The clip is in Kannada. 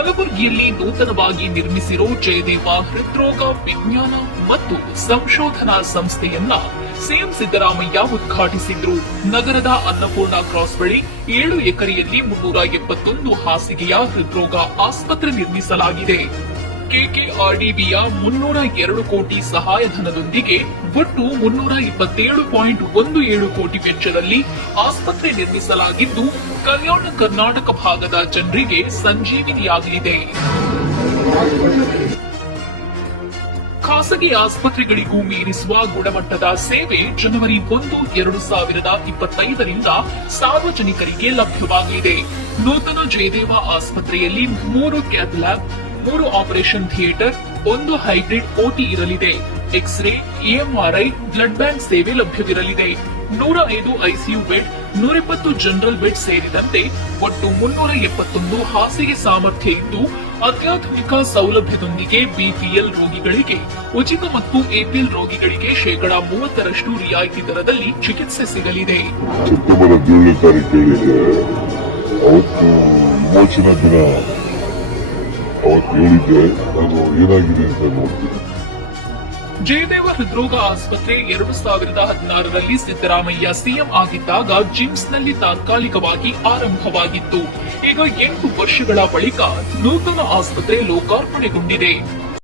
ಕಲಬುರಗಿಯಲ್ಲಿ ನೂತನವಾಗಿ ನಿರ್ಮಿಸಿರೋ ಜಯದೇವ ಹೃದ್ರೋಗ ವಿಜ್ಞಾನ ಮತ್ತು ಸಂಶೋಧನಾ ಸಂಸ್ಥೆಯನ್ನ ಸಿಎಂ ಸಿದ್ದರಾಮಯ್ಯ ಉದ್ಘಾಟಿಸಿದ್ರು. ನಗರದ ಅನ್ನಪೂರ್ಣ ಕ್ರಾಸ್ ಬಳಿ 7 ಎಕರೆಯಲ್ಲಿ 371 ಹಾಸಿಗೆಯ ಹೃದ್ರೋಗ ಆಸ್ಪತ್ರೆ ನಿರ್ಮಿಸಲಾಗಿದೆ. ಕೆಕೆಆರ್ಡಿಬಿಯ 302 ಕೋಟಿ ಸಹಾಯಧನದೊಂದಿಗೆ ಒಟ್ಟು 327.17 ಕೋಟಿ ವೆಚ್ಚದಲ್ಲಿ ಆಸ್ಪತ್ರೆ ನಿರ್ಮಿಸಲಾಗಿದ್ದು, ಕಲ್ಯಾಣ ಕರ್ನಾಟಕ ಭಾಗದ ಜನರಿಗೆ ಸಂಜೀವಿನಿಯಾಗಲಿದೆ. ಖಾಸಗಿ ಆಸ್ಪತ್ರೆಗಳಿಗೂ ಮೀರಿಸುವ ಗುಣಮಟ್ಟದ ಸೇವೆ ಜನವರಿ 1, 2025ರಿಂದ ಸಾರ್ವಜನಿಕರಿಗೆ ಲಭ್ಯವಾಗಲಿದೆ. ನೂತನ ಜಯದೇವ ಆಸ್ಪತ್ರೆಯಲ್ಲಿ 3 cath lab, 3 operation theatre, 1 hybrid OT ಇರಲಿದೆ. ಎಕ್ಸ್ರೇ, ಎಂಆರ್ಐ, ಬ್ಲಡ್ ಬ್ಯಾಂಕ್ ಸೇವೆ ಲಭ್ಯವಿರಲಿದೆ. 105 ಐಸಿಯು ಬೆಡ್, 120 ಜನರಲ್ ಬೆಡ್ ಸೇರಿದಂತೆ ಒಟ್ಟು 371 ಹಾಸಿಗೆ ಸಾಮರ್ಥ್ಯ ಇದ್ದು, ಅತ್ಯಾಧುನಿಕ ಸೌಲಭ್ಯದೊಂದಿಗೆ ಬಿಪಿಎಲ್ ರೋಗಿಗಳಿಗೆ ಉಚಿತ ಮತ್ತು ಎಪಿಎಲ್ ರೋಗಿಗಳಿಗೆ 30% ರಿಯಾಯಿತಿ ದರದಲ್ಲಿ ಚಿಕಿತ್ಸೆ ಸಿಗಲಿದೆ. ಜಯದೇವ ಹೃದ್ರೋಗ ಆಸ್ಪತ್ರೆ 2016ರಲ್ಲಿ ಸಿದ್ದರಾಮಯ್ಯ ಸಿಎಂ ಆಗಿದ್ದಾಗ ಜಿಮ್ಸ್ನಲ್ಲಿ ತಾತ್ಕಾಲಿಕವಾಗಿ ಆರಂಭವಾಗಿತ್ತು. ಈಗ 8 ವರ್ಷಗಳ ಬಳಿಕ ನೂತನ ಆಸ್ಪತ್ರೆ ಲೋಕಾರ್ಪಣೆಗೊಂಡಿದೆ.